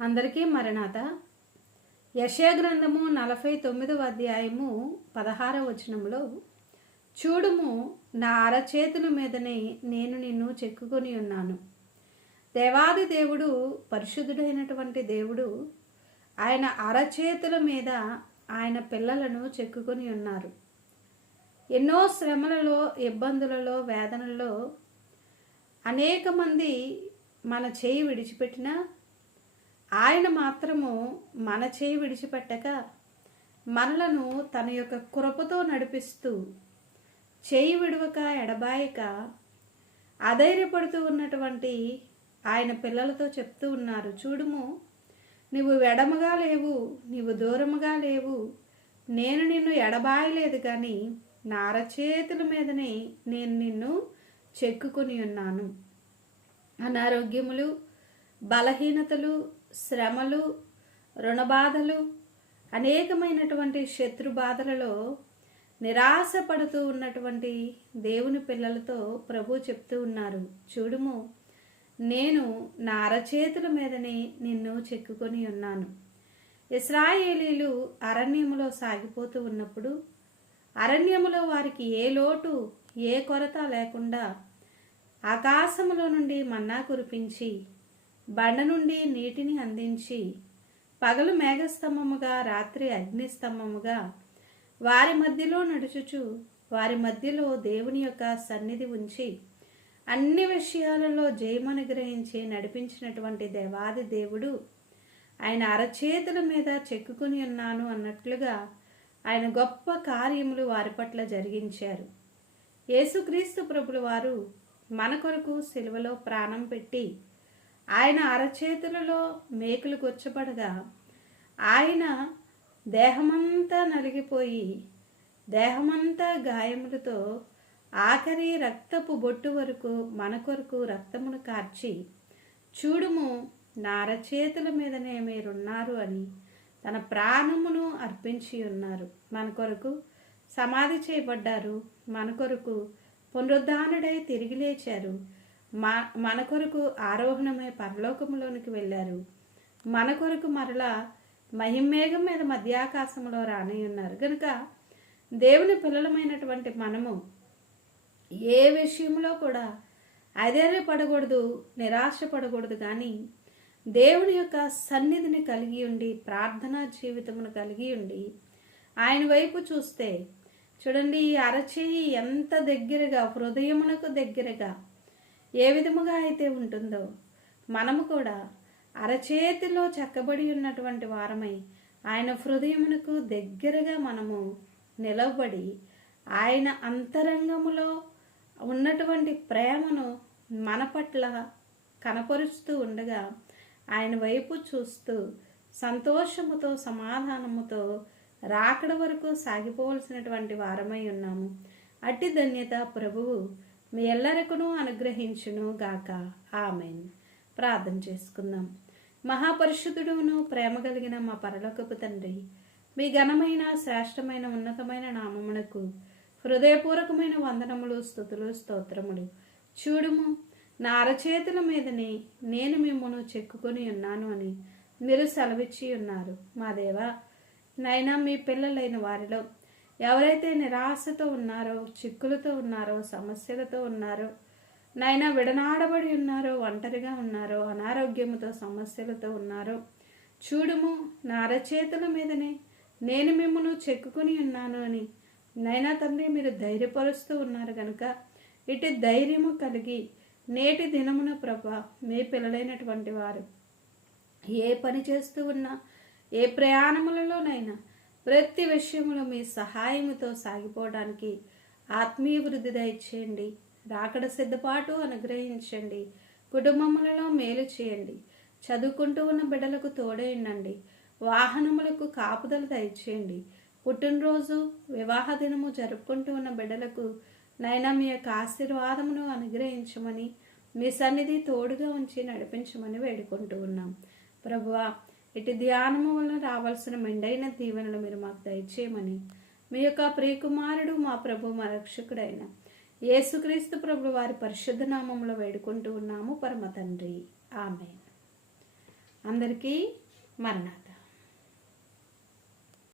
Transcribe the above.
అందరికీ మరణాత. యెషయా గ్రంథము 49వ అధ్యాయము 16వ వచనంలో, చూడుము, నా అరచేతుల మీదనే నేను నిన్ను చెక్కుకొని ఉన్నాను. దేవాది దేవుడు, పరిశుద్ధుడైనటువంటి దేవుడు, ఆయన అరచేతుల మీద ఆయన పిల్లలను చెక్కుకొని ఉన్నారు. ఎన్నో శ్రమలలో, ఇబ్బందులలో, వేదనల్లో అనేక మంది మన చేయి విడిచిపెట్టినా ఆయన మాత్రము మన చేయి విడిచిపెట్టక మనలను తన యొక్క కృపతో నడిపిస్తూ, చేయి విడవక ఎడబాయక అధైర్యపడుతూ ఉన్నటువంటి ఆయన పిల్లలతో చెప్తూ ఉన్నారు, చూడుము, నీవు ఎడమగా లేవు, నీవు దూరముగా లేవు, నేను నిన్ను ఎడబాయలేదు, కానీ నా అరచేతుల మీదనే నేను నిన్ను చెక్కుకొని ఉన్నాను. అనారోగ్యములు, బలహీనతలు, శ్రమలు, రుణబాధలు, అనేకమైనటువంటి శత్రు బాధలలో నిరాశపడుతూ ఉన్నటువంటి దేవుని పిల్లలతో ప్రభు చెప్తూ ఉన్నారు, చూడుము, నేను నా అరచేతుల మీదనే నిన్ను చెక్కుకొని ఉన్నాను. ఇశ్రాయేలీలు అరణ్యములో సాగిపోతూ ఉన్నప్పుడు అరణ్యములో వారికి ఏ లోటు, ఏ కొరత లేకుండా ఆకాశములో నుండి మన్నా కురిపించి, బండ నుండి నీటిని అందించి, పగలు మేఘస్తంభముగా, రాత్రి అగ్నిస్తంభముగా వారి మధ్యలో నడుచుచు, వారి మధ్యలో దేవుని యొక్క సన్నిధి ఉంచి, అన్ని విషయాలలో జయమనుగ్రహించి నడిపించినటువంటి దేవాది దేవుడు, ఆయన అరచేతుల మీద చెక్కుకొని ఉన్నాను అన్నట్లుగా ఆయన గొప్ప కార్యములు వారి పట్ల జరిగించారు. యేసుక్రీస్తు ప్రభుల వారు మన కొరకు సిలువలో ప్రాణం పెట్టి ఆయన అరచేతులలో మేకులు గుచ్చబడగా ఆయన దేహమంతా నలిగిపోయి, దేహమంతా గాయములతో, ఆఖరి రక్తపు బొట్టు వరకు మన కొరకు రక్తమును కార్చి, చూడుము, నా అరచేతుల మీదనే మీరున్నారు అని తన ప్రాణమును అర్పించి ఉన్నారు. మన కొరకు సమాధి చేయబడ్డారు, మన కొరకు పునరుద్ధానుడై తిరిగి లేచారు, మన కొరకు ఆరోహణమై పరలోకములోనికి వెళ్ళారు, మన కొరకు మరలా మహిమేఘం మీద మధ్యాకాశంలో రాని ఉన్నారు. కనుక దేవుని పిల్లలమైనటువంటి మనము ఏ విషయంలో కూడా అధైర్యపడకూడదు, నిరాశపడకూడదు, కానీ దేవుని యొక్క సన్నిధిని కలిగి ఉండి, ప్రార్థనా జీవితమును కలిగి ఉండి ఆయన వైపు చూస్తే, చూడండి, ఈ అరచేయి ఎంత దగ్గరగా, హృదయమునకు దగ్గరగా ఏ విధముగా అయితే ఉంటుందో, మనము కూడా అరచేతిలో చెక్కబడి ఉన్నటువంటి వారమై ఆయన హృదయమునకు దగ్గరగా మనము నిలవబడి ఆయన అంతరంగములో ఉన్నటువంటి ప్రేమను మన పట్ల కనపరుస్తూ ఉండగా ఆయన వైపు చూస్తూ సంతోషముతో, సమాధానముతో రాకడ వరకు సాగిపోవలసినటువంటి వారమై ఉన్నాము. అట్టి ధన్యత ప్రభువు మీ ఎల్లరికను అనుగ్రహించును గాక. ఆమెన్. ప్రార్థన చేసుకుందాం. మహాపరిశుద్ధుడును ప్రేమ కలిగిన మా పరలోకపు తండ్రి, మీ ఘనమైన, శ్రేష్టమైన, ఉన్నతమైన నామమునకు హృదయపూర్వకమైన వందనములు, స్తుతులు, స్తోత్రములు. చూడుము, నా అరచేతుల మీదనే నేను మిమ్మల్ని చెక్కుకొని ఉన్నాను అని మీరు సెలవిచ్చి ఉన్నారు. మా దేవా, నైనా మీ పిల్లలైన వారిలో ఎవరైతే నిరాశతో ఉన్నారో, చిక్కులతో ఉన్నారో, సమస్యలతో ఉన్నారో, నైనా విడనాడబడి ఉన్నారో, ఒంటరిగా ఉన్నారో, అనారోగ్యముతో సమస్యలతో ఉన్నారో, చూడుము, నా అరచేతుల మీదనే నేను మిమ్మల్ని చెక్కుకొని ఉన్నాను అని నైనా తండ్రి మీరు ధైర్యపరుస్తూ ఉన్నారు. కనుక ఇటు ధైర్యము కలిగి నేటి దినమున ప్రభా, మీ పిల్లలైనటువంటి వారు ఏ పని చేస్తూ ఉన్నా, ఏ ప్రయాణములలోనైనా ప్రతి విషయంలో మీ సహాయముతో సాగిపోవడానికి ఆత్మీయ వృద్ధి దయచేయండి. రాకడ సిద్ధపాటు అనుగ్రహించండి. కుటుంబములలో మేలు చేయండి. చదువుకుంటూ ఉన్న బిడ్డలకు తోడేయండి. వాహనములకు కాపుదల దయచేయండి. పుట్టినరోజు, వివాహ దినము జరుపుకుంటూ ఉన్న బిడ్డలకు నైనా మీ యొక్క ఆశీర్వాదమును అనుగ్రహించమని, మీ సన్నిధి తోడుగా ఉంచి నడిపించమని వేడుకుంటూ ఉన్నాం. ప్రభువా, ఇటు ధ్యానము వలన రావాల్సిన మెండైన దీవెనలు మీరు మాకు దయచేయమని మీ యొక్క ప్రియకుమారుడు, మా ప్రభు, మా రక్షకుడైన యేసుక్రీస్తు ప్రభు వారి పరిశుద్ధ నామములో వేడుకుంటూ ఉన్నాము పరమ తండ్రి. ఆమేన్. అందరికీ మరణాత.